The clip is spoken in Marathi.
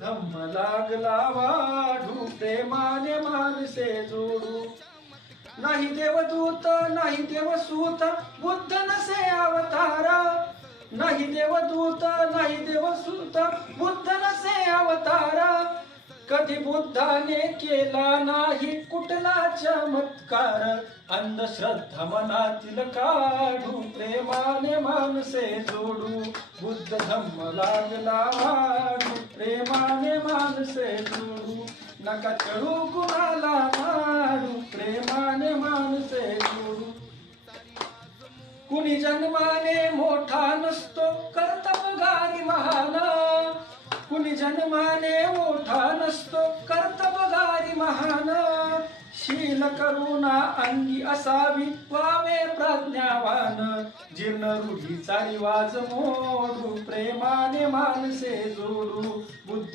धम्म लागला वाढू प्रेमाने मानसे जोडू. नाही देवदूत नाही देवसूत बुद्ध नसे अवतारा. नाही देवदूत नाही देवसूत बुद्ध नसे अवतारा. कधी बुद्धाने केला नाही कुठला चमत्कार. अंधश्रद्धा मनातील काढू प्रेमाने मानसे जोडू. बुद्ध धम्म लागला वाढू प्रेमाने मानसे जोडू. नका चढू कुणाला मारू प्रेमाने मानसे जोडू. कुणी जन्माने मोठा नसतो कर्तबगारी महान. कुणी जन्माने मोठा नसतो कर्तबगारी महान. शील करुणा अंगी असावी व्हावे प्रज्ञावान. जीर्ण रूढीचा रिवाज मोडू प्रेमाने मानसे जोडू. बुद्ध